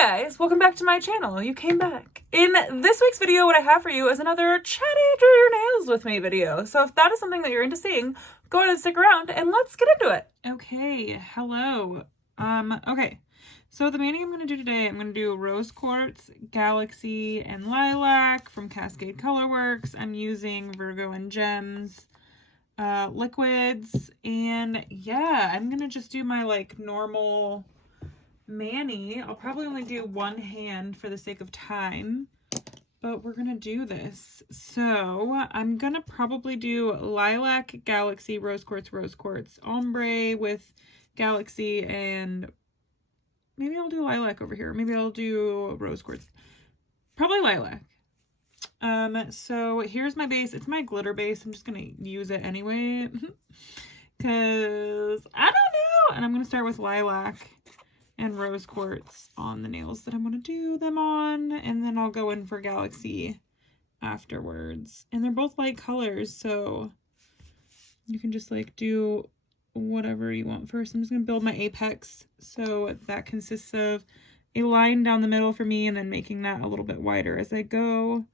guys, welcome back to my channel. You came back. In this week's video, what I have for you is another Chatty Drew Your Nails With Me video. So if that is something that you're into seeing, go ahead and stick around and let's get into it. Okay, hello. Okay, so the mani I'm going to do today, I'm going to do Rose Quartz, Galaxy, and Lilac from Cascade Colorworks. I'm using Virgo and Gem's liquids, and yeah, I'm going to just do my like normal mani. I'll probably only do one hand for the sake of time, but we're gonna do this. So I'm gonna probably do Lilac, Galaxy, Rose Quartz, ombre with Galaxy, and maybe I'll do Lilac over here. Maybe I'll do Rose Quartz. Probably Lilac. So here's my base. It's my glitter base. I'm just gonna use it anyway because I don't know. And I'm gonna start with Lilac and Rose Quartz on the nails that I'm going to do them on, and then I'll go in for Galaxy afterwards. And they're both light colors, so you can just like do whatever you want first. I'm just going to build my apex, so that consists of a line down the middle for me and then making that a little bit wider as I go.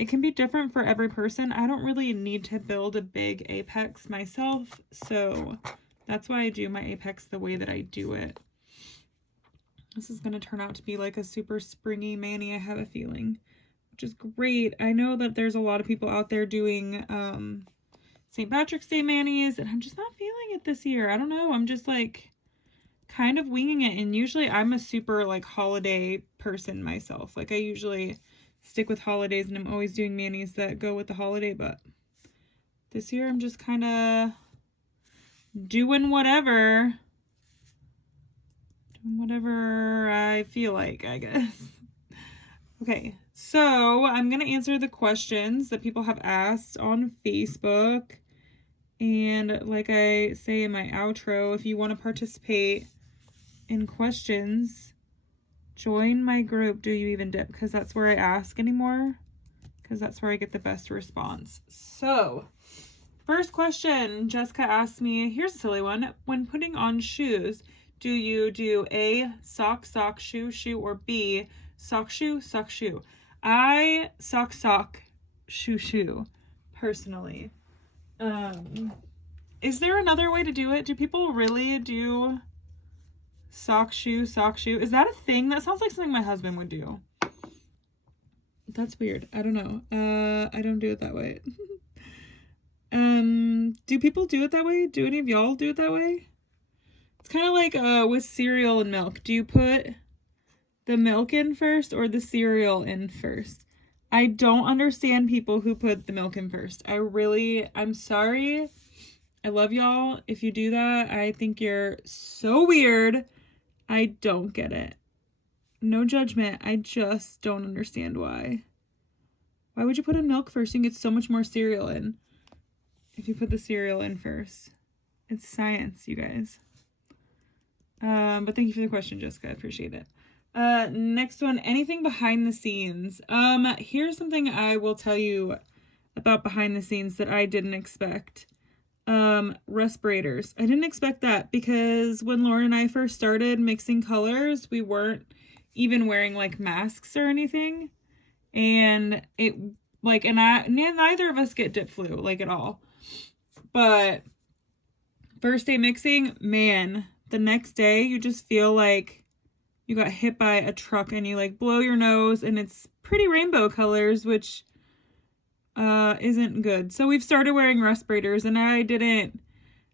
It can be different for every person. I don't really need to build a big apex myself, so that's why I do my apex the way that I do it. This is going to turn out to be like a super springy mani, I have a feeling, which is great. I know that there's a lot of people out there doing St. Patrick's Day manis, and I'm just not feeling it this year. I don't know. I'm just like kind of winging it. And usually I'm a super like holiday person myself. Like I usually stick with holidays and I'm always doing manis that go with the holiday. But this year I'm just kind of doing whatever I feel like, I guess. Okay, so I'm going to answer the questions that people have asked on Facebook. And like I say in my outro, if you want to participate in questions, join my group, Do You Even Dip? Because that's where I ask anymore. Because that's where I get the best response. So, first question, Jessica asked me, here's a silly one. When putting on shoes, do you do A, sock, shoe, or B, sock, shoe? I sock, shoe, personally. Is there another way to do it? Do people really do sock, shoe? Is that a thing? That sounds like something my husband would do. That's weird. I don't know. I don't do it that way. Do people do it that way? Do any of y'all do it that way? It's kind of like with cereal and milk. Do you put the milk in first or the cereal in first? I don't understand people who put the milk in first. I'm sorry. I love y'all. If you do that, I think you're so weird. I don't get it. No judgment. I just don't understand why. Why would you put in milk first? You can get so much more cereal in if you put the cereal in first. It's science, you guys. But thank you for the question, Jessica. I appreciate it. Next one, anything behind the scenes. Here's something I will tell you about behind the scenes that I didn't expect. Respirators. I didn't expect that because when Lauren and I first started mixing colors, we weren't even wearing like masks or anything. And it like, and neither of us get dip flu like at all. But first day mixing, man, the next day you just feel like you got hit by a truck and you like blow your nose, and it's pretty rainbow colors, which isn't good. So we've started wearing respirators, and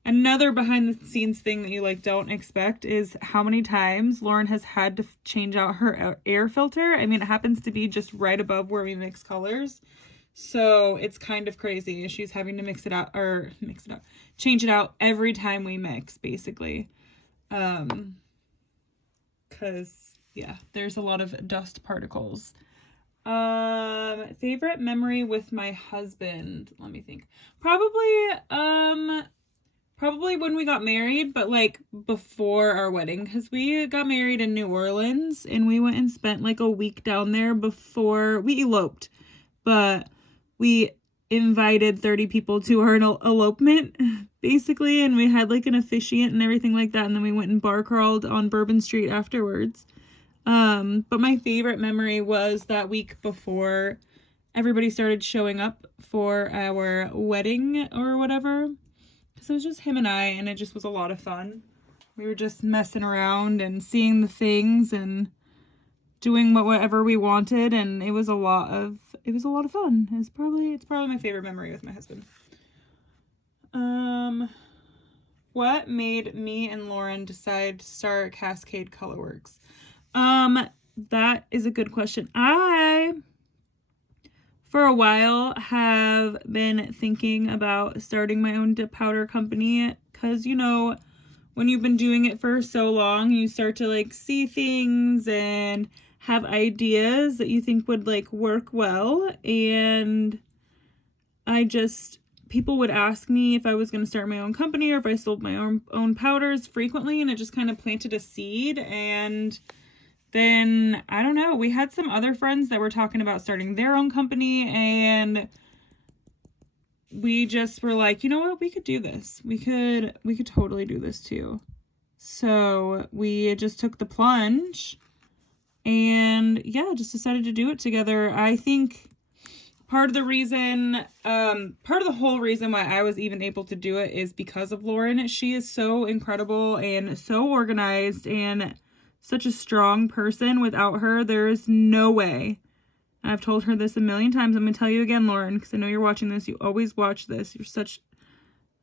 another behind the scenes thing that you like don't expect is how many times Lauren has had to change out her air filter. I mean, it happens to be just right above where we mix colors. So it's kind of crazy. She's having to change it out every time we mix, basically. Cause yeah, there's a lot of dust particles. Favorite memory with my husband. Let me think. Probably when we got married, but like before our wedding, because we got married in New Orleans and we went and spent like a week down there before we eloped, but we invited 30 people to our elopement basically, and we had like an officiant and everything like that, and then we went and bar crawled on Bourbon Street afterwards. But my favorite memory was that week before everybody started showing up for our wedding or whatever. Because it was just him and I, and it just was a lot of fun. We were just messing around and seeing the things and doing whatever we wanted, and it was a lot of fun. It's probably my favorite memory with my husband. What made me and Lauren decide to start Cascade Colorworks? That is a good question. I, for a while, have been thinking about starting my own dip powder company, because, you know, when you've been doing it for so long, you start to, like, see things and have ideas that you think would, like, work well, and people would ask me if I was going to start my own company or if I sold my own powders frequently, and it just kind of planted a seed. And then, I don't know, we had some other friends that were talking about starting their own company, and we just were like, you know what, we could do this. We could totally do this too. So we just took the plunge and yeah, just decided to do it together. I think part of the whole reason why I was even able to do it is because of Lauren. She is so incredible and so organized and such a strong person. Without her, there's no way. I've told her this a million times. I'm going to tell you again, Lauren, because I know you're watching this. You always watch this. You're such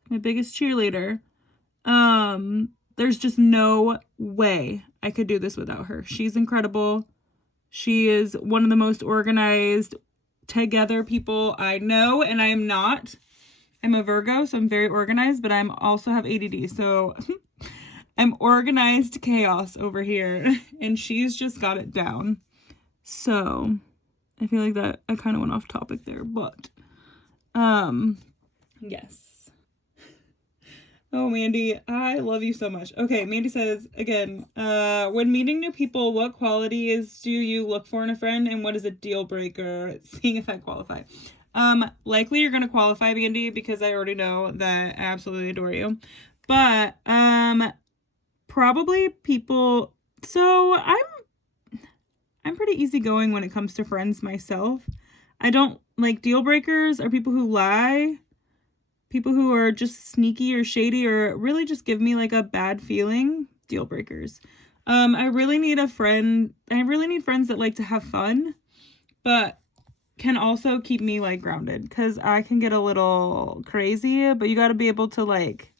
my biggest cheerleader. There's just no way I could do this without her. She's incredible. She is one of the most organized together people I know, and I am not. I'm a Virgo, so I'm very organized, but I'm also have ADD, so I'm organized chaos over here, and she's just got it down. So I feel like that I kind of went off topic there, but yes. Oh, Mandy, I love you so much. Okay, Mandy says, again, when meeting new people, what qualities do you look for in a friend, and what is a deal breaker? Seeing if I qualify. Likely you're going to qualify, Mandy, because I already know that I absolutely adore you. But, probably people, so I'm pretty easygoing when it comes to friends myself. I don't like deal breakers or people who lie. People who are just sneaky or shady or really just give me like a bad feeling. Deal breakers. I really need friends that like to have fun, but can also keep me like grounded, because I can get a little crazy, but you got to be able to like,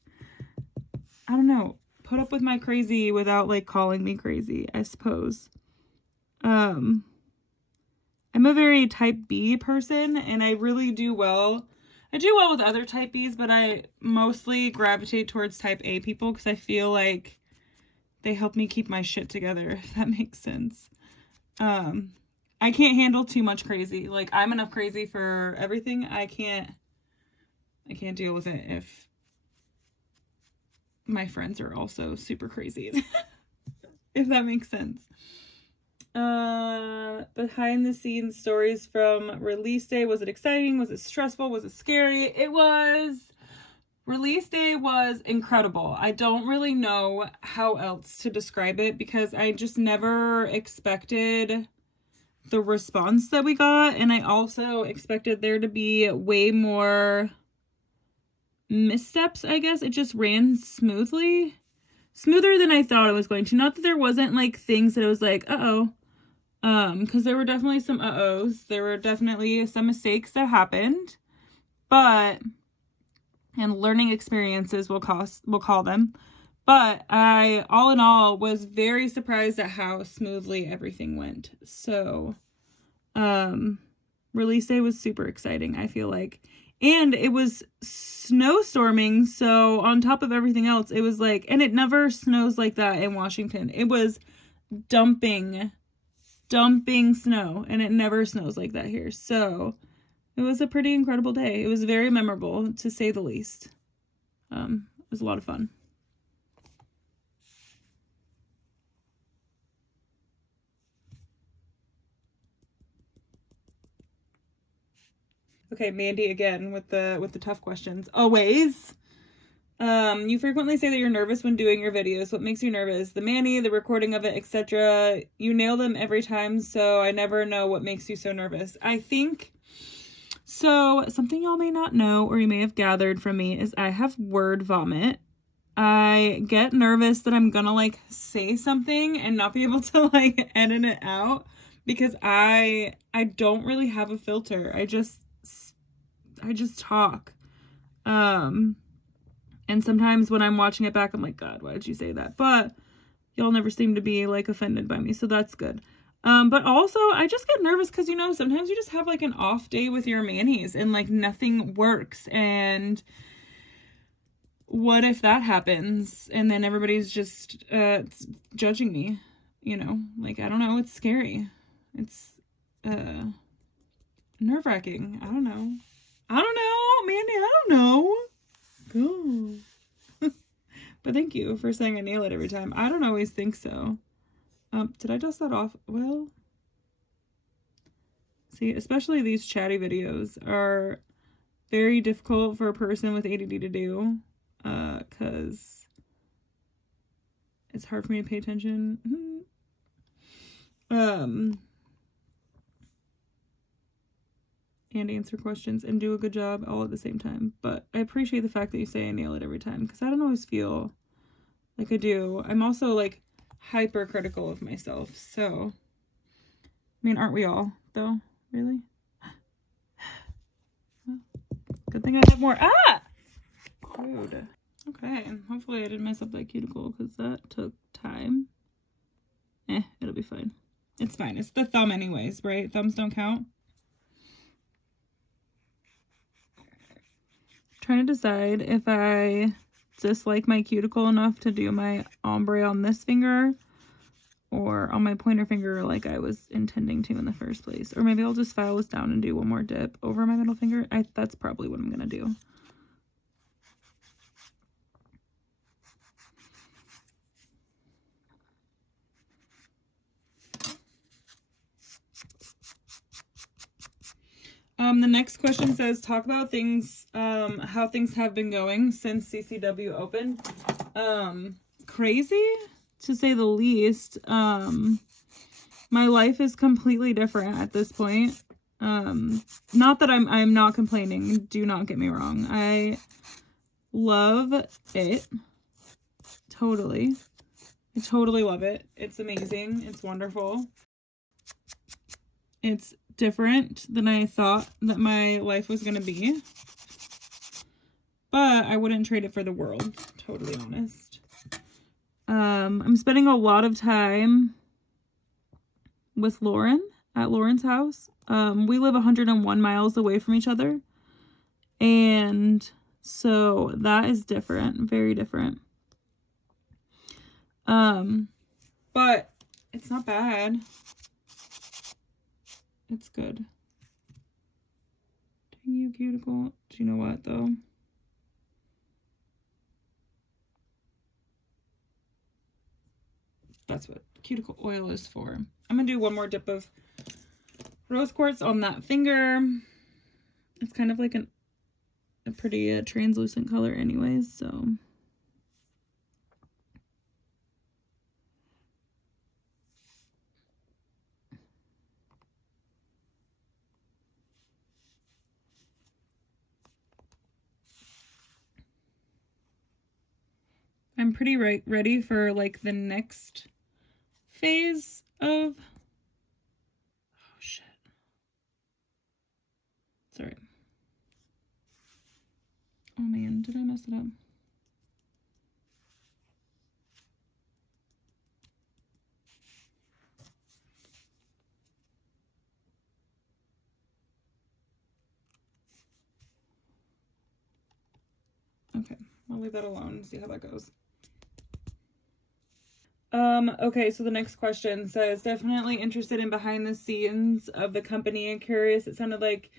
I don't know, put up with my crazy without like calling me crazy, I suppose. I'm a very type B person, and I really do well. I do well with other type Bs, but I mostly gravitate towards type A people because I feel like they help me keep my shit together, if that makes sense. I can't handle too much crazy. Like, I'm enough crazy for everything. I can't deal with it if my friends are also super crazy. If that makes sense. Behind the scenes stories from release day. Was it exciting? Was it stressful? Was it scary? It was. Release day was incredible. I don't really know how else to describe it, because I just never expected the response that we got, and I also expected there to be way more missteps, I guess. It just ran smoother than I thought it was going to. Not that there wasn't like things that I was like, uh-oh. Because there were definitely some uh-ohs. There were definitely some mistakes that happened. But, and learning experiences we'll call them. But I, all in all, was very surprised at how smoothly everything went. So, release day was super exciting, I feel like. And it was snowstorming, so on top of everything else, it was like, and it never snows like that in Washington. It was dumping snow, and it never snows like that here. So it was a pretty incredible day. It was very memorable, to say the least. It was a lot of fun. Okay, Mandy again with the tough questions. Always. You frequently say that you're nervous when doing your videos. What makes you nervous? The Manny, the recording of it, etc. You nail them every time, so I never know what makes you so nervous. I think, so something y'all may not know or you may have gathered from me is I have word vomit. I get nervous that I'm gonna like say something and not be able to like edit it out because I don't really have a filter. I just talk. And sometimes when I'm watching it back, I'm like, God, why did you say that? But y'all never seem to be like offended by me, so that's good. But also I just get nervous because, you know, sometimes you just have like an off day with your manis and like nothing works, and what if that happens and then everybody's just judging me, you know? Like, I don't know, it's scary. It's nerve-wracking. I don't know, Mandy, I don't know. Cool. But thank you for saying I nail it every time. I don't always think so. Did I dust that off? Well, see, especially these chatty videos are very difficult for a person with ADD to do, because it's hard for me to pay attention. And answer questions and do a good job all at the same time. But I appreciate the fact that you say I nail it every time, because I don't always feel like I do. I'm also like hypercritical of myself, so I mean, aren't we all though? Really? Well, good thing I have more. Rude. Okay, hopefully I didn't mess up that cuticle because that took time. It'll be fine. It's fine. It's the thumb anyways, right? Thumbs don't count. Trying to decide if I dislike my cuticle enough to do my ombre on this finger or on my pointer finger like I was intending to in the first place. Or maybe I'll just file this down and do one more dip over my middle finger. That's probably what I'm gonna do. The next question says, talk about things, how things have been going since CCW opened. Crazy, to say the least. My life is completely different at this point. Not that I'm not complaining. Do not get me wrong. I love it. Totally. I totally love it. It's amazing. It's wonderful. It's different than I thought that my life was going to be. But I wouldn't trade it for the world. Totally honest. I'm spending a lot of time with Lauren at Lauren's house. We live 101 miles away from each other. And so that is different. Very different. But it's not bad. It's good. Dang you, cuticle. Do you know what, though? That's what cuticle oil is for. I'm going to do one more dip of Rose Quartz on that finger. It's kind of like a pretty translucent color anyways, so... I'm pretty ready for like the next phase of, oh shit, sorry, oh man, did I mess it up? Okay, I'll leave that alone and see how that goes. Okay, so the next question says, definitely interested in behind the scenes of the company and curious. It sounded like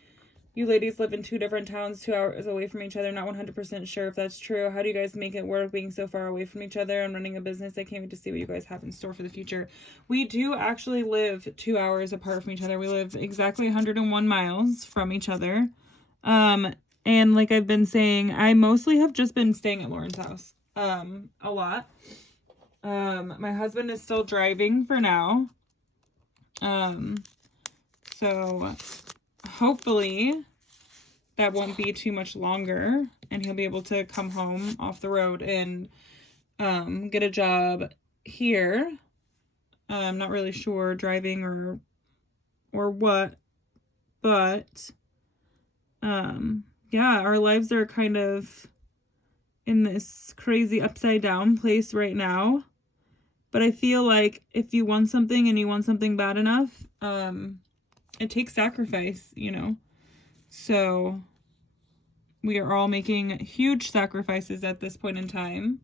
you ladies live in 2 different towns, 2 hours away from each other. Not 100% sure if that's true. How do you guys make it work being so far away from each other and running a business? I can't wait to see what you guys have in store for the future. We do actually live 2 hours apart from each other. We live exactly 101 miles from each other. And like I've been saying, I mostly have just been staying at Lauren's house a lot. My husband is still driving for now. So hopefully that won't be too much longer and he'll be able to come home off the road and get a job here. I'm not really sure driving or what, but yeah, our lives are kind of in this crazy upside down place right now. But I feel like if you want something and you want something bad enough, it takes sacrifice, you know. So we are all making huge sacrifices at this point in time.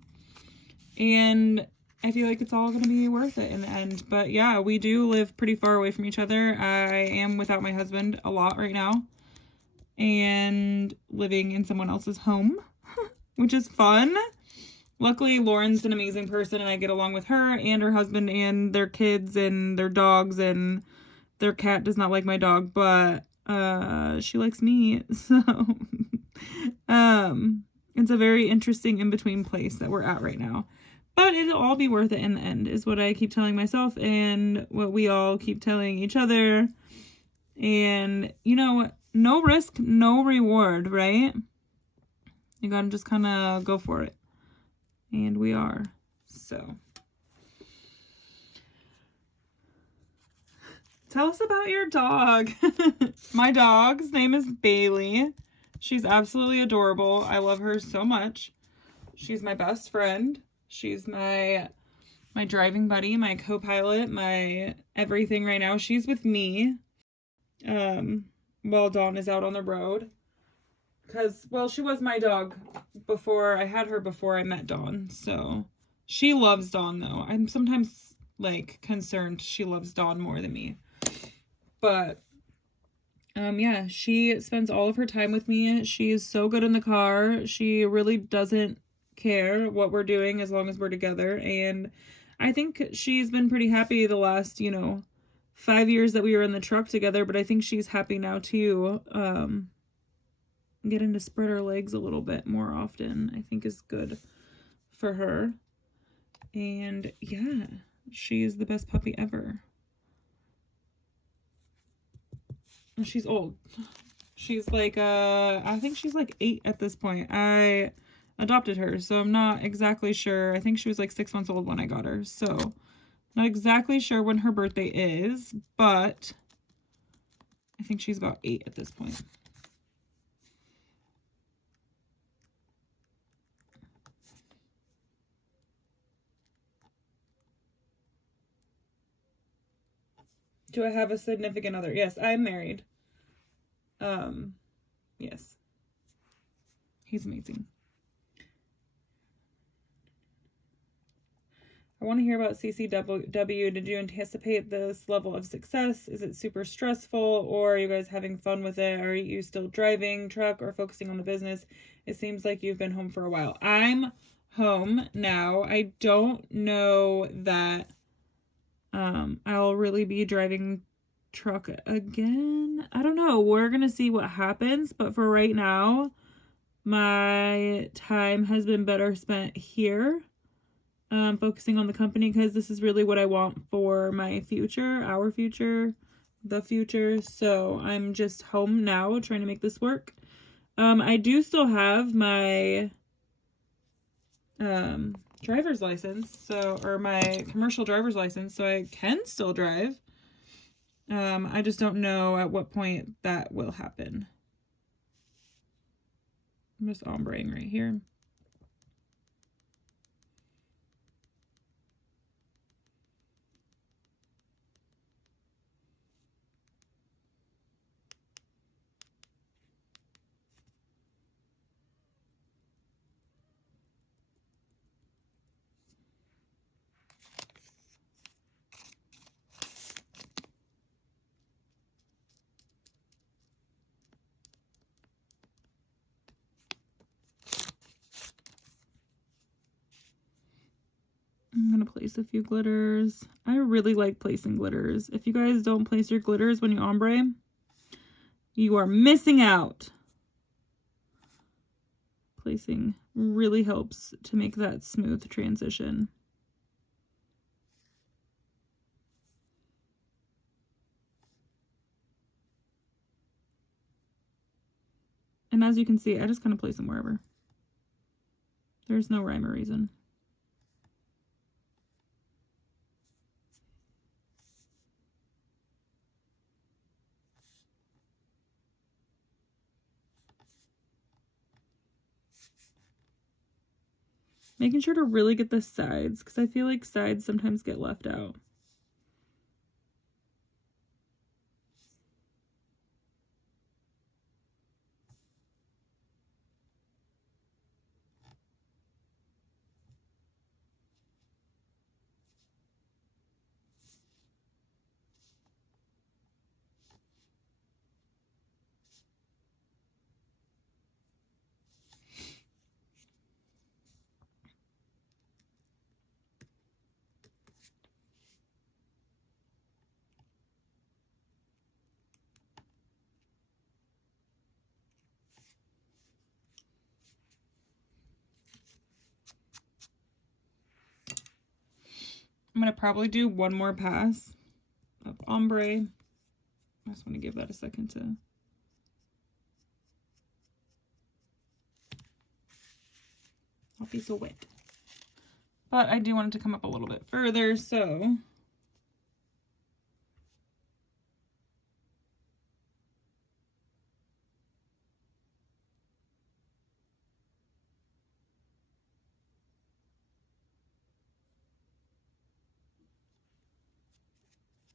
And I feel like it's all going to be worth it in the end. But yeah, we do live pretty far away from each other. I am without my husband a lot right now. And living in someone else's home, which is fun. Luckily, Lauren's an amazing person and I get along with her and her husband and their kids and their dogs, and their cat does not like my dog, but she likes me. So it's a very interesting in-between place that we're at right now. But it'll all be worth it in the end, is what I keep telling myself and what we all keep telling each other. And, you know, no risk, no reward, right? You gotta just kind of go for it. And we are. So tell us about your dog. My dog's name is Bailey. She's absolutely adorable. I love her so much. She's my best friend. She's my driving buddy, my co-pilot, my everything right now. She's with me while Dawn is out on the road. Because, well, she was my dog before. I had her before I met Dawn. So she loves Dawn, though. I'm sometimes, like, concerned she loves Dawn more than me. But, yeah, she spends all of her time with me. She's so good in the car. She really doesn't care what we're doing as long as we're together. And I think she's been pretty happy the last, 5 years that we were in the truck together. But I think she's happy now, too. Getting to spread her legs a little bit more often, I think, is good for her. And yeah, she is the best puppy ever. She's old. She's like I think she's like 8 at this point. I adopted her, so I'm not exactly sure. I think she was like 6 months old when I got her, so not exactly sure when her birthday is, but I think she's about 8 at this point. Do I have a significant other? Yes, I'm married. Yes. He's amazing. I want to hear about CCW. Did you anticipate this level of success? Is it super stressful, or are you guys having fun with it? Are you still driving truck or focusing on the business? It seems like you've been home for a while. I'm home now. I don't know that I'll really be driving truck again. I don't know. We're gonna see what happens, but for right now, my time has been better spent here, focusing on the company, because this is really what I want for my future, our future, the future. So I'm just home now trying to make this work. I do still have my driver's license, or my commercial driver's license, so I can still drive. I just don't know at what point that will happen. I'm just ombreing right here. I'm going to place a few glitters. I really like placing glitters. If you guys don't place your glitters when you ombre, you are missing out. placing really helps to make that smooth transition. And as you can see, I just kind of place them wherever. There's no rhyme or reason. Making sure to really get the sides, because I feel like sides sometimes get left out. I'm going to probably do one more pass of ombre. I just want to give that a second to not be so wet. But I do want it to come up a little bit further, so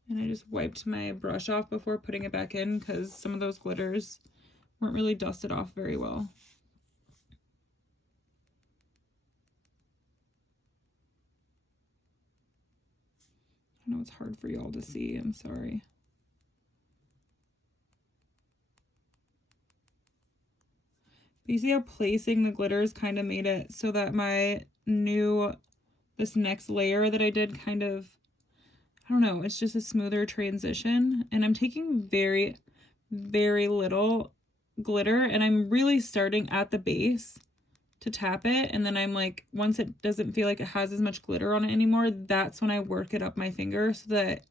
and I just wiped my brush off before putting it back in because some of those glitters weren't really dusted off very well. I know it's hard for y'all to see, I'm sorry. But you see how placing the glitters kind of made it so that this next layer that I did kind of, I don't know, it's just a smoother transition. And I'm taking very, very little glitter, and I'm really starting at the base to tap it, and then I'm like, once it doesn't feel like it has as much glitter on it anymore, that's when I work it up my finger so that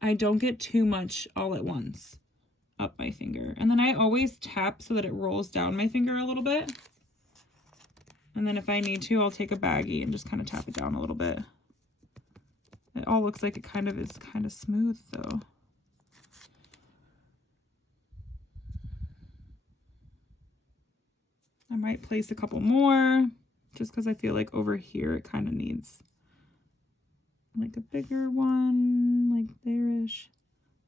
I don't get too much all at once up my finger. And then I always tap so that it rolls down my finger a little bit, and then if I need to, I'll take a baggie and just kind of tap it down a little bit. It all looks like it kind of is kind of smooth though. I might place a couple more just because I feel like over here it kind of needs like a bigger one, like there-ish.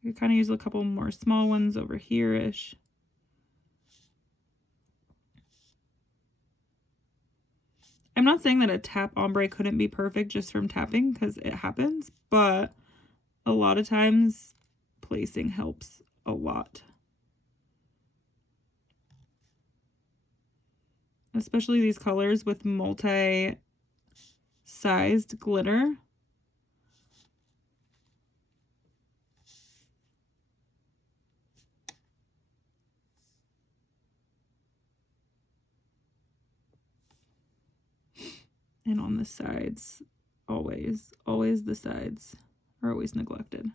I could kind of use a couple more small ones over here-ish. I'm not saying that a tap ombre couldn't be perfect just from tapping, because it happens, but a lot of times placing helps a lot. Especially these colors with multi-sized glitter. And on the sides, always the sides are always neglected.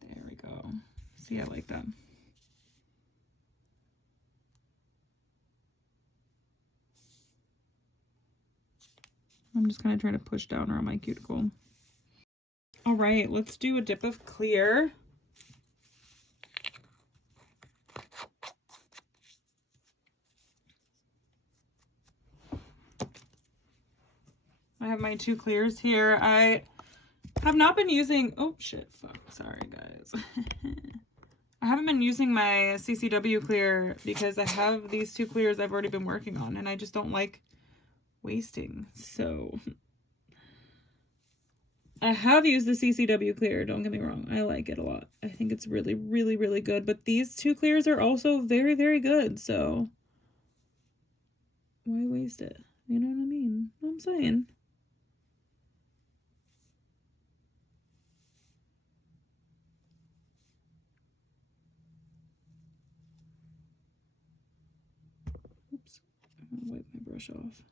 There we go. See, I like that. I'm just kind of trying to push down around my cuticle. All right, let's do a dip of clear. I have my two clears here. I have not been using, oh shit, fuck, sorry guys. I haven't been using my CCW clear because I have these two clears I've already been working on, and I just don't like wasting. So I have used the CCW clear, don't get me wrong. I like it a lot. I think it's really, really, really good. But these two clears are also very, very good. So why waste it? You know what I mean? What I'm saying. Oops. I'm gonna wipe my brush off.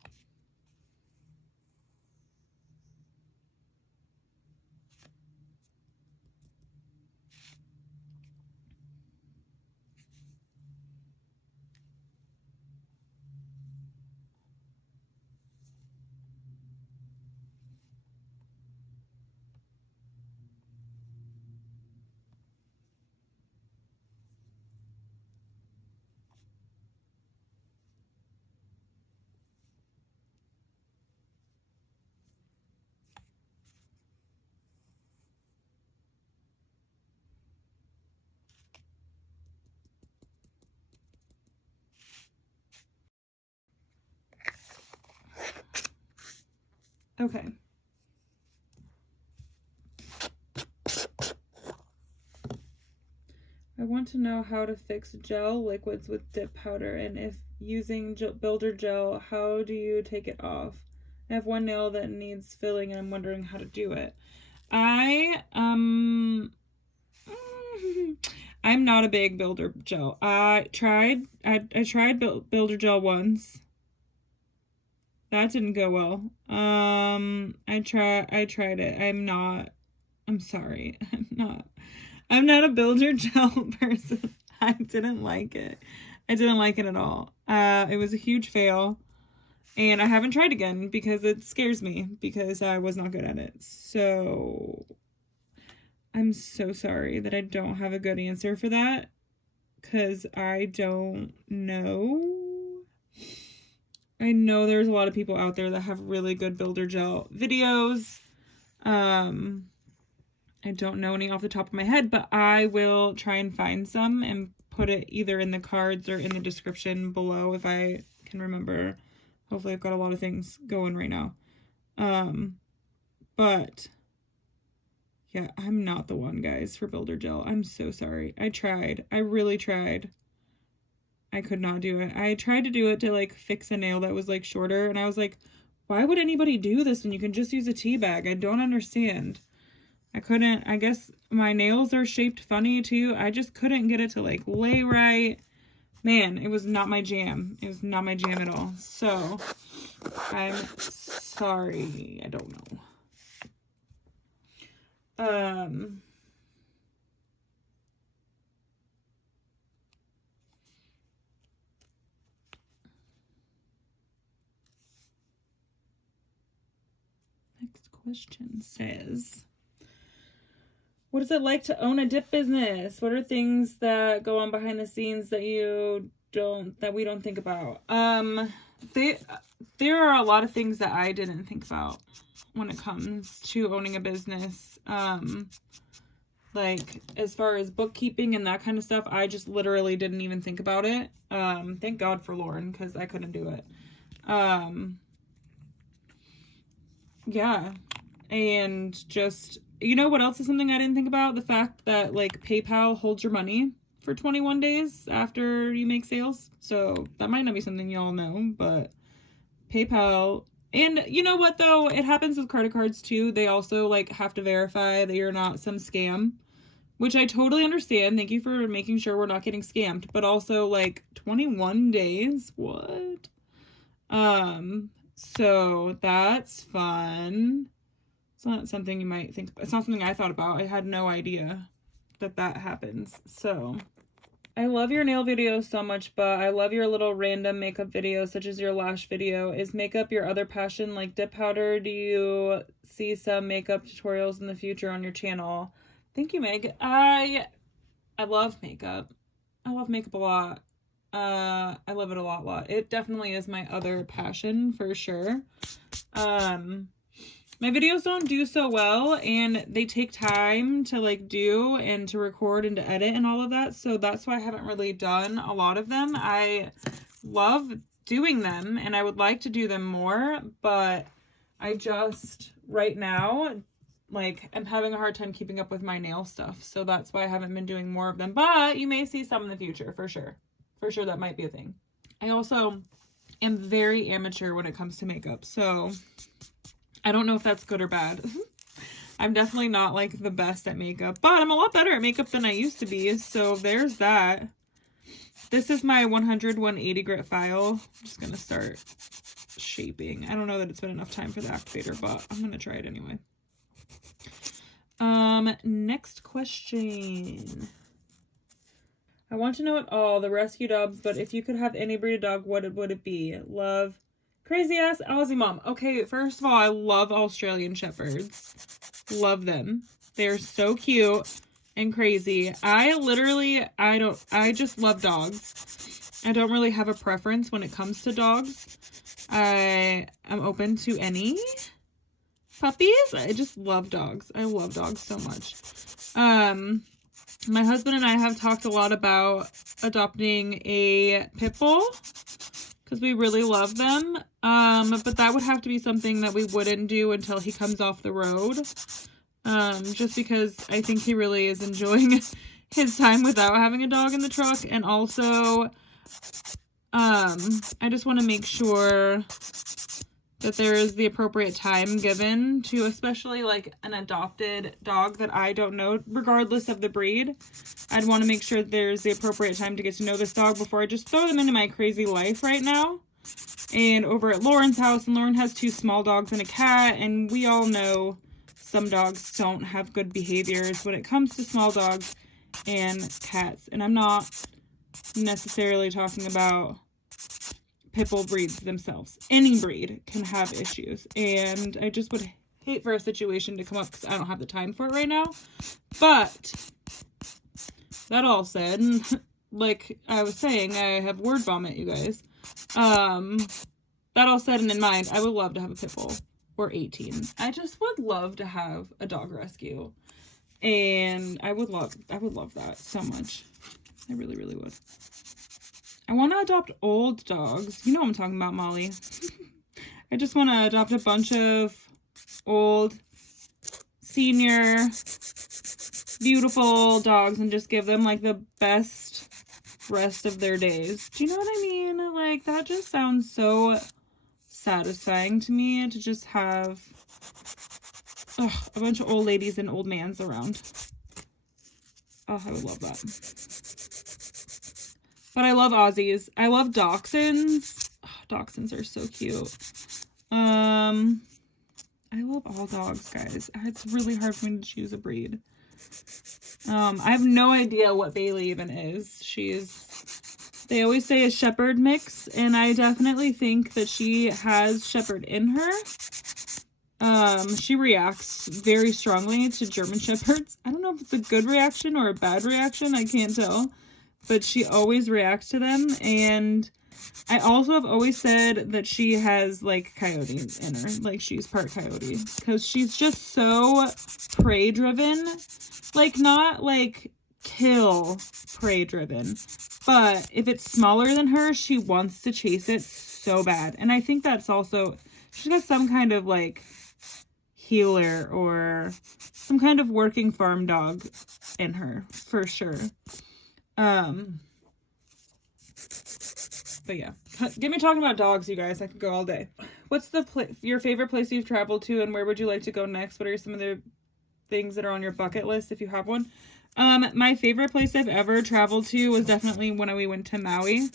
Okay. I want to know how to fix gel liquids with dip powder, and if using builder gel, how do you take it off? I have one nail that needs filling and I'm wondering how to do it. I'm not a big builder gel. I tried builder gel once. That didn't go well. I tried it. I'm sorry. I'm not a builder gel person. I didn't like it. I didn't like it at all. It was a huge fail. And I haven't tried again because it scares me because I was not good at it. So I'm so sorry that I don't have a good answer for that because I don't know. I know there's a lot of people out there that have really good builder gel videos. I don't know any off the top of my head, but I will try and find some and put it either in the cards or in the description below if I can remember. Hopefully I've got a lot of things going right now. But yeah, I'm not the one, guys, for builder gel. I'm so sorry. I tried. I really tried. I could not do it. I tried to do it to like fix a nail that was like shorter, and I was like, why would anybody do this when you can just use a tea bag? I don't understand. I couldn't. I guess my nails are shaped funny too. I just couldn't get it to like lay right. Man, it was not my jam. It was not my jam at all. So I'm sorry. I don't know. Next question says, what is it like to own a dip business? What are things that go on behind the scenes that we don't think about? There are a lot of things that I didn't think about when it comes to owning a business. Like as far as bookkeeping and that kind of stuff, I just literally didn't even think about it. Thank God for Lauren, because I couldn't do it. Yeah. And just, you know what else is something I didn't think about? The fact that like PayPal holds your money for 21 days after you make sales. So that might not be something y'all know, but PayPal, and you know what though? It happens with credit cards too. They also like have to verify that you're not some scam, which I totally understand. Thank you for making sure we're not getting scammed, but also like 21 days. What? So that's fun. It's not something you might think, it's not something I thought about. I had no idea that that happens. So I love your nail videos so much, but I love your little random makeup videos, such as your lash video. Is makeup your other passion, like dip powder? Do you see some makeup tutorials in the future on your channel? Thank you, Meg. I love makeup. I love makeup a lot. I love it a lot. It definitely is my other passion for sure. My videos don't do so well, and they take time to like do and to record and to edit and all of that. So that's why I haven't really done a lot of them. I love doing them and I would like to do them more, but I just right now like, I'm having a hard time keeping up with my nail stuff. So that's why I haven't been doing more of them. But you may see some in the future, for sure. For sure, that might be a thing. I also am very amateur when it comes to makeup. So I don't know if that's good or bad. I'm definitely not, like, the best at makeup. But I'm a lot better at makeup than I used to be. So there's that. This is my 100-180 grit file. I'm just going to start shaping. I don't know that it's been enough time for the activator, but I'm going to try it anyway. Next question. I want to know it all, the rescue dogs, but if you could have any breed of dog, what would it be? Love, crazy ass Aussie mom. Okay, first of all, I love Australian Shepherds. Love them. They're so cute and crazy. I just love dogs. I don't really have a preference when it comes to dogs. I am open to any puppies. I just love dogs. I love dogs so much. My husband and I have talked a lot about adopting a pit bull because we really love them. But that would have to be something that we wouldn't do until he comes off the road. Just because I think he really is enjoying his time without having a dog in the truck. And also, I just want to make sure that there is the appropriate time given to, especially like an adopted dog that I don't know, regardless of the breed. I'd want to make sure there's the appropriate time to get to know this dog before I just throw them into my crazy life right now. And over at Lauren's house, and Lauren has 2 small dogs and a cat, and we all know some dogs don't have good behaviors when it comes to small dogs and cats. And I'm not necessarily talking about pit bull breeds themselves. Any breed can have issues, and I just would hate for a situation to come up because I don't have the time for it right now. But that all said, like I was saying, I have word vomit, you guys. That all said and in mind, I would love to have a pit bull or 18. I just would love to have a dog rescue, and I would love that so much. I really, really would. I want to adopt old dogs. You know what I'm talking about, Molly. I just want to adopt a bunch of old, senior, beautiful dogs and just give them, like, the best rest of their days. Do you know what I mean? Like, that just sounds so satisfying to me, to just have a bunch of old ladies and old mans around. Oh, I would love that. But I love Aussies. I love Dachshunds. Oh, Dachshunds are so cute. I love all dogs, guys. It's really hard for me to choose a breed. I have no idea what Bailey even is. They always say a shepherd mix, and I definitely think that she has shepherd in her. She reacts very strongly to German shepherds. I don't know if it's a good reaction or a bad reaction. I can't tell. But she always reacts to them. And I also have always said that she has, like, coyote in her. Like, she's part coyote. Because she's just so prey-driven. Like, not, like, kill prey-driven. But if it's smaller than her, she wants to chase it so bad. And I think that's also... She's got some kind of, like, healer or some kind of working farm dog in her. For sure. But yeah, get me talking about dogs, you guys. I could go all day. What's your favorite place you've traveled to, and where would you like to go next? What are some of the things that are on your bucket list if you have one? My favorite place I've ever traveled to was definitely when we went to Maui.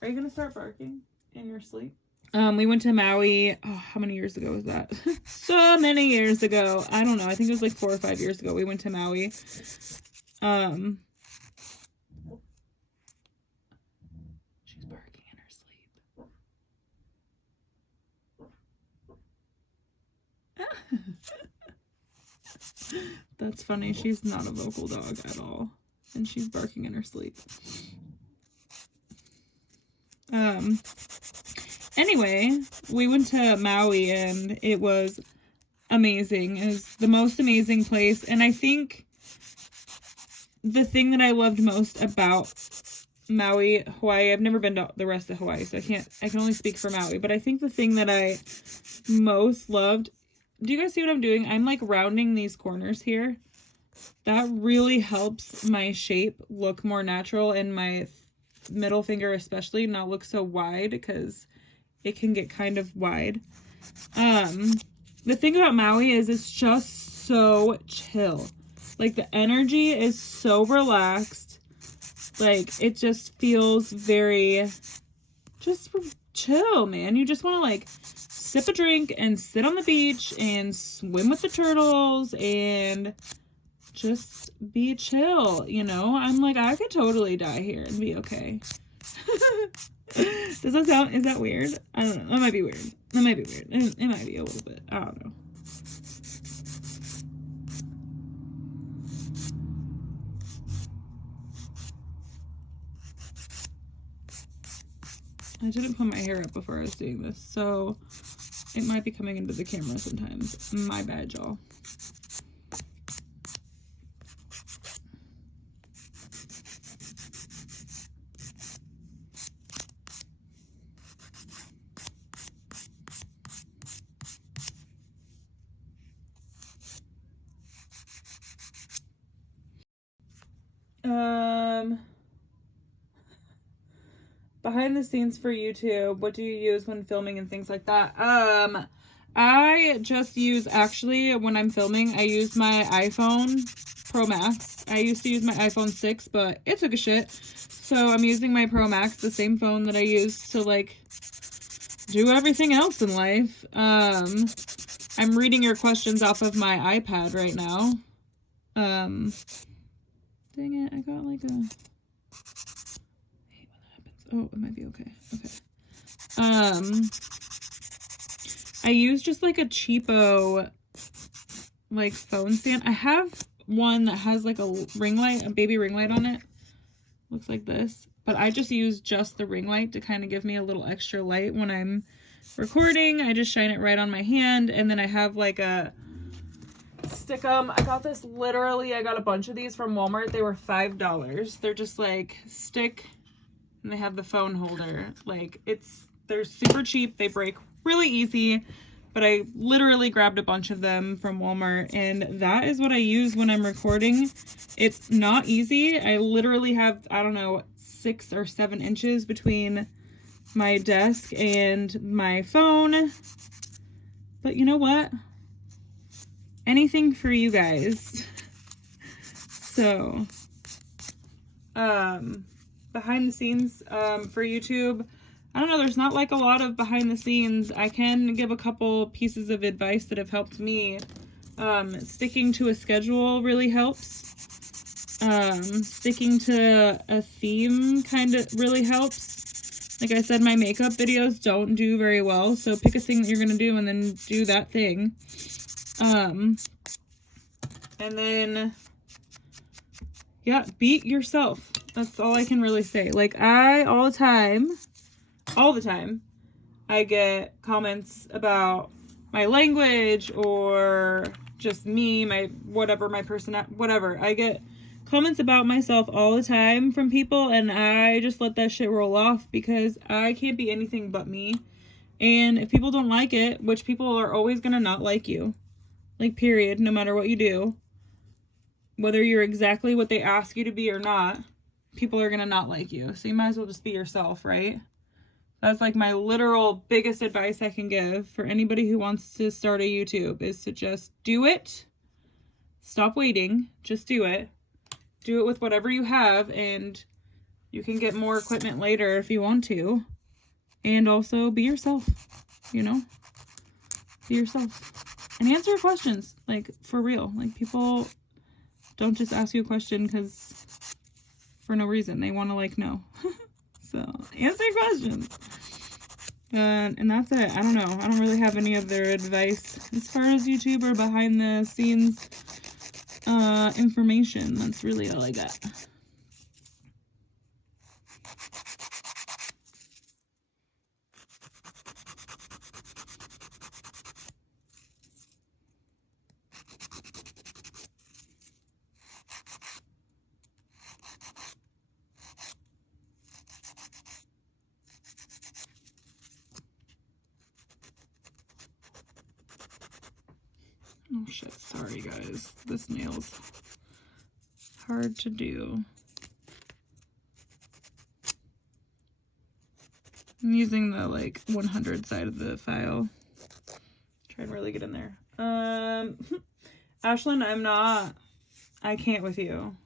Are you gonna start barking in your sleep? We went to Maui. Oh, how many years ago was that? So many years ago. I don't know. I think it was like 4 or 5 years ago. We went to Maui. That's funny. She's not a vocal dog at all. And she's barking in her sleep. Anyway, we went to Maui and it was amazing. It was the most amazing place. And I think the thing that I loved most about Maui, Hawaii, I've never been to the rest of Hawaii, so I can only speak for Maui. But I think the thing that I most loved, do you guys see what I'm doing? I'm like rounding these corners here. That really helps my shape look more natural, and my middle finger especially not look so wide, because it can get kind of wide. The thing about Maui is it's just so chill. Like, the energy is so relaxed. Like, it just feels very just chill, man. You just want to like sip a drink and sit on the beach and swim with the turtles and just be chill, you know? I'm like, I could totally die here and be okay. Does that sound, is that weird? I don't know. That might be weird. That might be weird. It might be a little bit. I don't know. I didn't put my hair up before I was doing this, so it might be coming into the camera sometimes. My bad, y'all. Behind the scenes for YouTube, what do you use when filming and things like that? I just use, actually, when I'm filming, I use my iPhone Pro Max. I used to use my iPhone 6, but it took a shit. So I'm using my Pro Max, the same phone that I use to, like, do everything else in life. I'm reading your questions off of my iPad right now. Dang it, I got, like, a... Oh, it might be okay. Okay. I use just like a cheapo like phone stand. I have one that has like a ring light, a baby ring light on it. Looks like this. But I just use just the ring light to kind of give me a little extra light when I'm recording. I just shine it right on my hand, and then I have like a stickum. I got this literally, I got a bunch of these from Walmart. They were $5. They're just like stick, and they have the phone holder. Like, they're super cheap. They break really easy, but I literally grabbed a bunch of them from Walmart, and that is what I use when I'm recording. It's not easy. I literally have, I don't know, 6 or 7 inches between my desk and my phone. But you know what? Anything for you guys. So, behind the scenes for YouTube, I don't know, there's not like a lot of behind the scenes. I can give a couple pieces of advice that have helped me. Sticking to a schedule really helps. Sticking to a theme kind of really helps. Like I said, my makeup videos don't do very well, so pick a thing that you're gonna do and then do that thing. And then, yeah, beat yourself. That's all I can really say. Like, all the time, I get comments about my language or just me, my whatever. I get comments about myself all the time from people, and I just let that shit roll off because I can't be anything but me. And if people don't like it, which people are always gonna not like you, like, period, no matter what you do, whether you're exactly what they ask you to be or not, people are gonna not like you. So you might as well just be yourself, right? That's like my literal biggest advice I can give for anybody who wants to start a YouTube, is to just do it. Stop waiting. Just do it. Do it with whatever you have, and you can get more equipment later if you want to. And also be yourself, you know? Be yourself. And answer questions, like, for real. Like, people don't just ask you a question because for no reason. They want to, like, know. So, answer questions. And that's it. I don't know. I don't really have any other advice as far as YouTube or behind the scenes information. That's really all I got. Oh shit, sorry guys. This nail's hard to do. I'm using the like 100 side of the file. Try and really get in there. Ashlyn, I can't with you.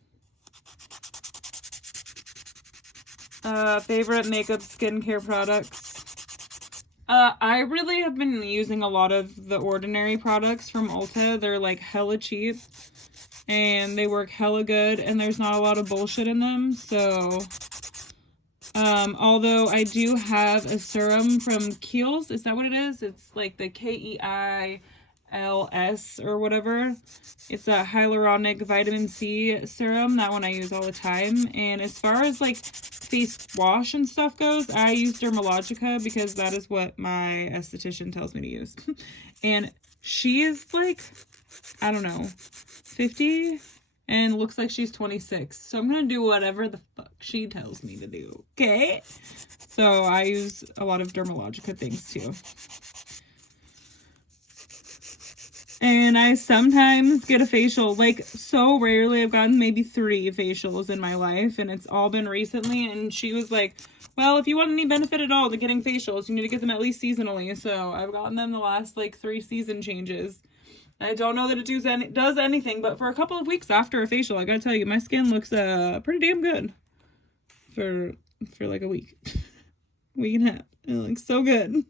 Favorite makeup skincare products? I really have been using a lot of the Ordinary products from Ulta. They're like hella cheap and they work hella good and there's not a lot of bullshit in them. So, although I do have a serum from Kiehl's. Is that what it is? It's like the Keils or whatever. It's a hyaluronic vitamin C serum. That one I use all the time. And as far as like face wash and stuff goes, I use Dermalogica because that is what my esthetician tells me to use. And she is like, I don't know, 50 and looks like she's 26. So I'm gonna do whatever the fuck she tells me to do, okay? So I use a lot of Dermalogica things too. And I sometimes get a facial, like so rarely. I've gotten maybe 3 facials in my life and it's all been recently. And she was like, well, if you want any benefit at all to getting facials, you need to get them at least seasonally. So I've gotten them the last like 3 season changes. I don't know that it does anything, but for a couple of weeks after a facial, I gotta tell you, my skin looks pretty damn good for like a week. Week and a half. It looks so good.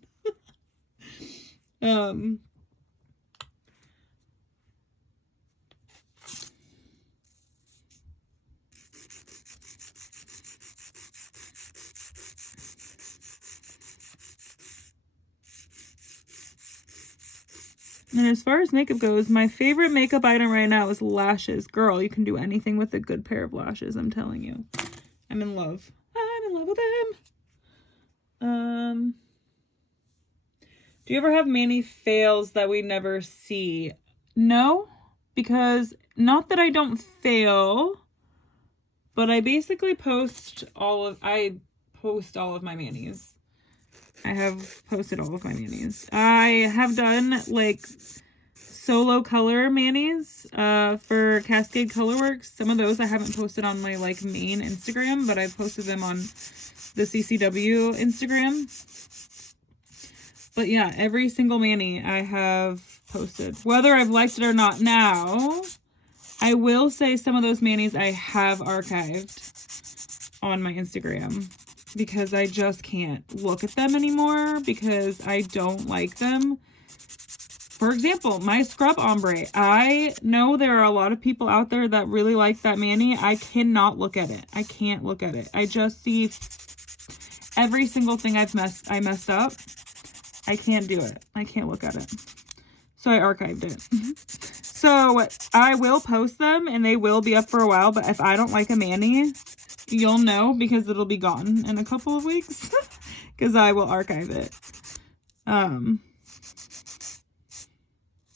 And as far as makeup goes, my favorite makeup item right now is lashes. Girl, you can do anything with a good pair of lashes, I'm telling you. I'm in love. I'm in love with them. Do you ever have many fails that we never see? No, because not that I don't fail, but I basically post all of my manis. I have posted all of my manis. I have done like solo color manis for Cascade Colorworks. Some of those I haven't posted on my like main Instagram, but I've posted them on the CCW Instagram. But yeah, every single mani I have posted, whether I've liked it or not. Now, I will say some of those manis I have archived on my Instagram, because I just can't look at them anymore because I don't like them. For example, my scrub ombre. I know there are a lot of people out there that really like that mani. I cannot look at it. I can't look at it. I just see every single thing I messed up. I can't do it. I can't look at it. So I archived it. So I will post them and they will be up for a while. But if I don't like a mani, you'll know because it'll be gone in a couple of weeks because I will archive it.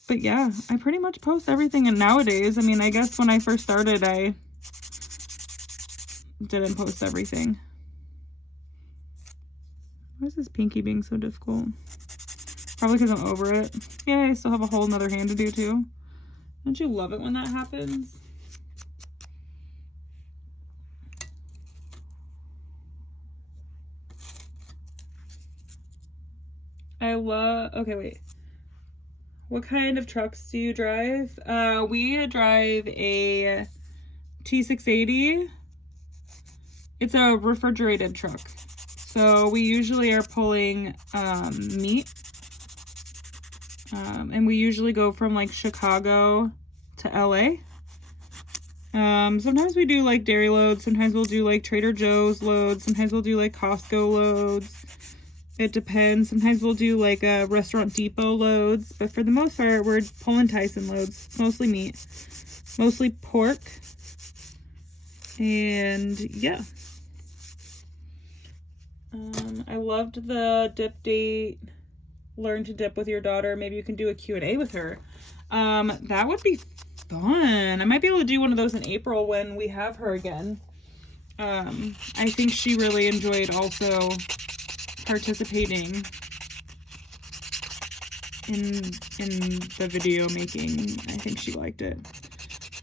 But yeah, I pretty much post everything. And nowadays, I mean, I guess when I first started, I didn't post everything. Why is this pinky being so difficult? Probably because I'm over it. Yeah, I still have a whole nother hand to do too. Don't you love it when that happens? Okay, wait. What kind of trucks do you drive? We drive a T680. It's a refrigerated truck. So we usually are pulling meat. And we usually go from like Chicago to LA. Sometimes we do like dairy loads. Sometimes we'll do like Trader Joe's loads. Sometimes we'll do like Costco loads. It depends. Sometimes we'll do like Restaurant Depot loads. But for the most part, we're pulling Tyson loads. Mostly meat. Mostly pork. And yeah. I loved the dip date. Learn to dip with your daughter. Maybe you can do a Q&A with her. That would be fun. I might be able to do one of those in April when we have her again. I think she really enjoyed also participating in the video making. I think she liked it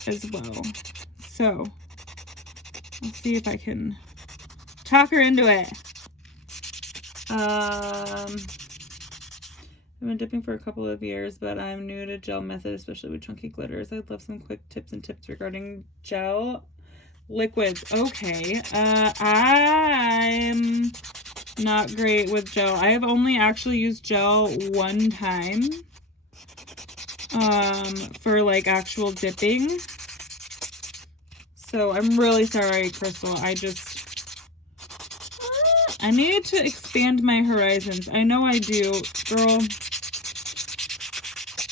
as well. So I'll see if I can talk her into it. I've been dipping for a couple of years, but I'm new to gel method, especially with chunky glitters. I'd love some quick tips regarding gel liquids. Okay. I'm not great with gel. I have only actually used gel one time for like actual dipping. So I'm really sorry, Crystal. I need to expand my horizons. I know I do, girl.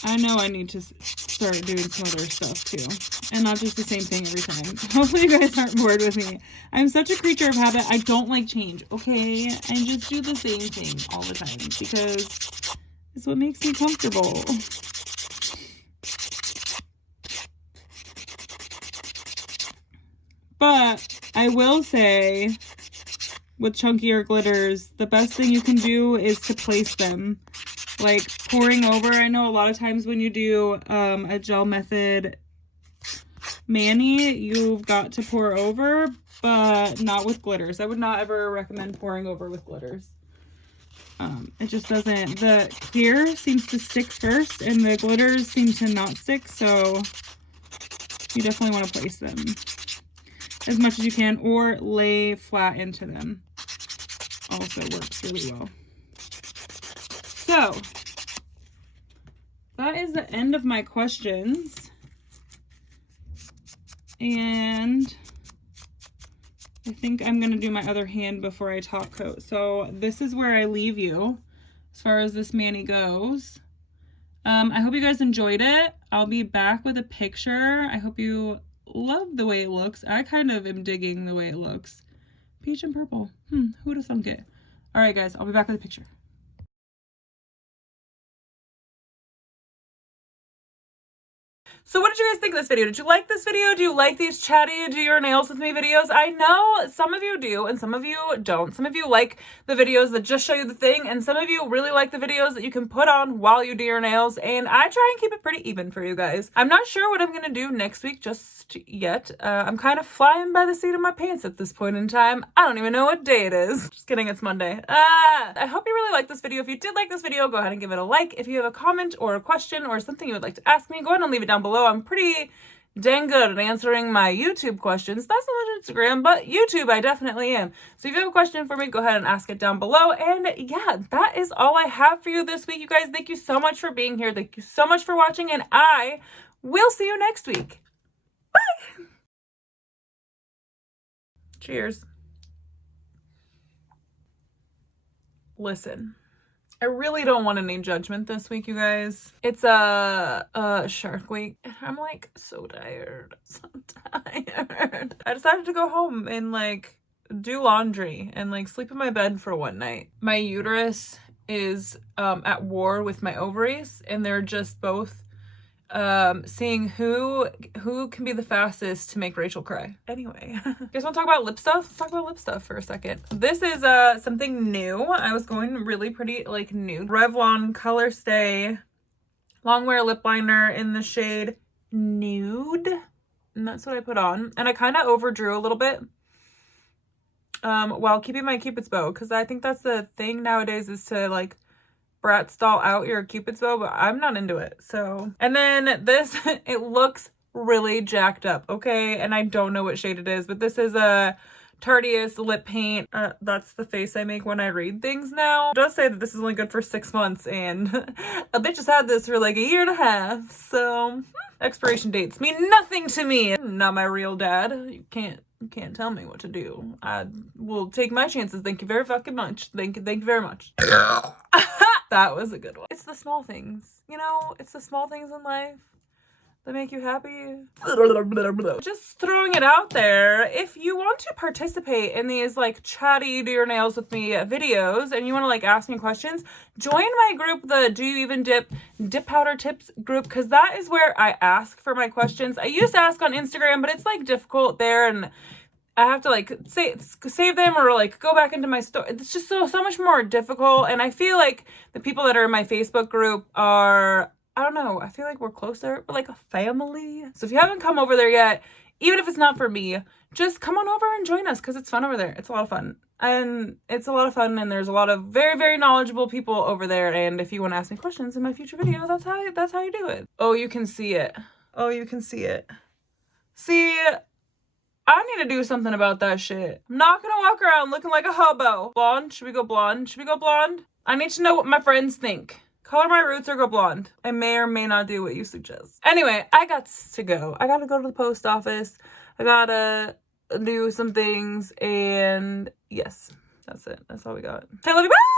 I know I need to start doing some other stuff too. And not just the same thing every time. Hopefully you guys aren't bored with me. I'm such a creature of habit. I don't like change, okay? I just do the same thing all the time because it's what makes me comfortable. But I will say, with chunkier glitters, the best thing you can do is to place them. Like pouring over. I know a lot of times when you do a gel method mani, you've got to pour over, but not with glitters. I would not ever recommend pouring over with glitters. It just doesn't. The clear seems to stick first and the glitters seem to not stick, so you definitely want to place them as much as you can or lay flat into them. Also works really well. So that is the end of my questions. And I think I'm going to do my other hand before I top coat. So this is where I leave you as far as this mani goes. I hope you guys enjoyed it. I'll be back with a picture. I hope you love the way it looks. I kind of am digging the way it looks. Peach and purple. Who'd have thunk it? All right, guys, I'll be back with a picture. So what did you guys think of this video? Did you like this video? Do you like these chatty do your nails with me videos? I know some of you do and some of you don't. Some of you like the videos that just show you the thing and some of you really like the videos that you can put on while you do your nails, and I try and keep it pretty even for you guys. I'm not sure what I'm gonna do next week just yet. I'm kind of flying by the seat of my pants at this point in time. I don't even know what day it is. Just kidding, it's Monday. I hope you really liked this video. If you did like this video, go ahead and give it a like. If you have a comment or a question or something you would like to ask me, go ahead and leave it down below. I'm pretty dang good at answering my YouTube questions. That's not Instagram, but YouTube I definitely am. So if you have a question for me, go ahead and ask it down below. And yeah, that is all I have for you this week, you guys. Thank you so much for being here. Thank you so much for watching, and I will see you next week. Bye! Cheers. Listen. I really don't want any judgment this week, you guys. It's a Shark Week. I'm like so tired. So tired. I decided to go home and like do laundry and like sleep in my bed for one night. My uterus is at war with my ovaries, and they're just both seeing who can be the fastest to make Rachel cry. Anyway, you guys want to talk about lip stuff? Let's talk about lip stuff for a second. This is something new. I was going really pretty like nude. Revlon Color Stay Longwear Lip Liner in the shade Nude, and that's what I put on. And I kind of overdrew a little bit while keeping my Cupid's bow, because I think that's the thing nowadays, is to like brat stall out your Cupid's bow, but I'm not into it. So, and then this, it looks really jacked up, okay? And I don't know what shade it is, but this is a Tarteist lip paint. That's the face I make when I read things now. It does say that this is only good for 6 months, and a bitch has had this for like a year and a half. So expiration dates mean nothing to me. I'm not my real dad. You can't tell me what to do. I will take my chances. Thank you very fucking much. Thank you very much. That was a good one. It's the small things, you know? It's the small things in life that make you happy. Just throwing it out there. If you want to participate in these like chatty do your nails with me videos, and you want to like ask me questions, join my group, the Do You Even Dip Powder Tips group, because that is where I ask for my questions. I used to ask on Instagram, but it's like difficult there, and I have to like save them or like go back into my store. It's just so much more difficult. And I feel like the people that are in my Facebook group are, I don't know, I feel like we're closer. We're like a family. So if you haven't come over there yet, even if it's not for me, just come on over and join us because it's fun over there. It's a lot of fun. And it's a lot of fun, and there's a lot of very, very knowledgeable people over there. And if you want to ask me questions in my future videos, that's how you do it. Oh, you can see it. Oh, you can see it. See, I need to do something about that shit. I'm not gonna walk around looking like a hobo. Blonde? Should we go blonde? Should we go blonde? I need to know what my friends think. Color my roots or go blonde. I may or may not do what you suggest. Anyway, I got to go. I gotta go to the post office. I gotta do some things, and yes, that's it. That's all we got. Okay, love you, bye!